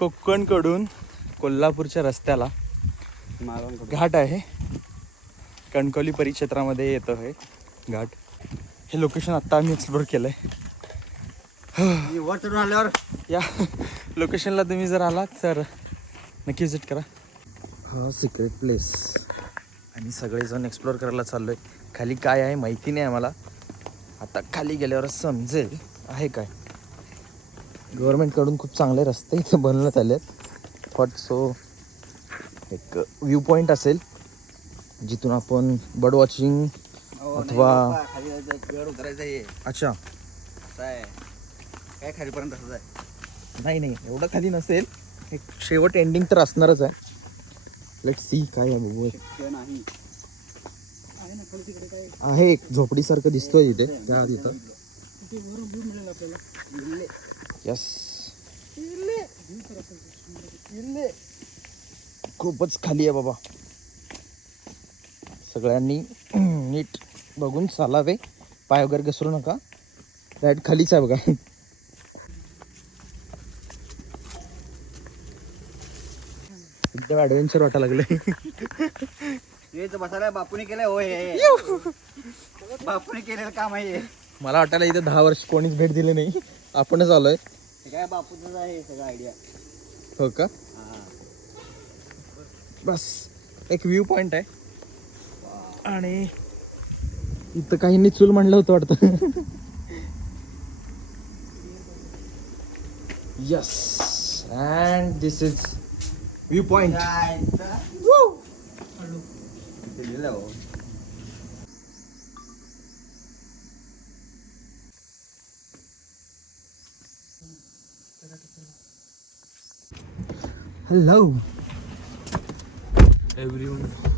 कोकणकडून कोल्हापूरच्या रस्त्याला घाट आहे. कणकवली परिक्षेत्रामध्ये येतं हे घाट. हे लोकेशन आत्ता आम्ही एक्सप्लोर केलं आहे. वर चढून आल्यावर या लोकेशनला तुम्ही जर आलात तर नक्की विजिट करा. हा सिक्रेट प्लेस आणि सगळेजण एक्सप्लोर करायला चाललो आहे. खाली काय आहे माहिती नाही आम्हाला, आता खाली गेल्यावर समजेल आहे काय. गव्हर्नमेंटकडून खूप चांगले रस्ते इथं बनवण्यात आले आहेत. बट सो एक व्ह्यू पॉईंट असेल जिथून आपण बर्ड वॉचिंग अथवा उतरायचं आहे. अच्छा काय खालीपर्यंत असं आहे. नाही एवढं खाली नसेल, एक शेवट एंडिंग तर असणारच आहे. लेट सी काय आहे बघू. नाही आहे एक झोपडीसारखं दिसतोय तिथे त्या तिथं. यस खूपच खाली आहे बाबा. सगळ्यांनी नीट बघून चालावे, पाय वगैरे घसरू नका. राईट खालीच आहे बघा. एकदम ॲडव्हेंचर वाटायला लागले. बसायला बापूने केलंय. होय बापूने केलेलं काम आहे. मला वाटायला इथे 10 वर्ष कोणीच भेट दिली नाही, आपणच आलोय. काय बापूच आहे सगळं आयडिया. हो का. बस एक व्ह्यू पॉइंट आहे आणि इथं काहींनी चूल म्हणलं होतं वाटतं. Yes and this is view point. Hello everyone.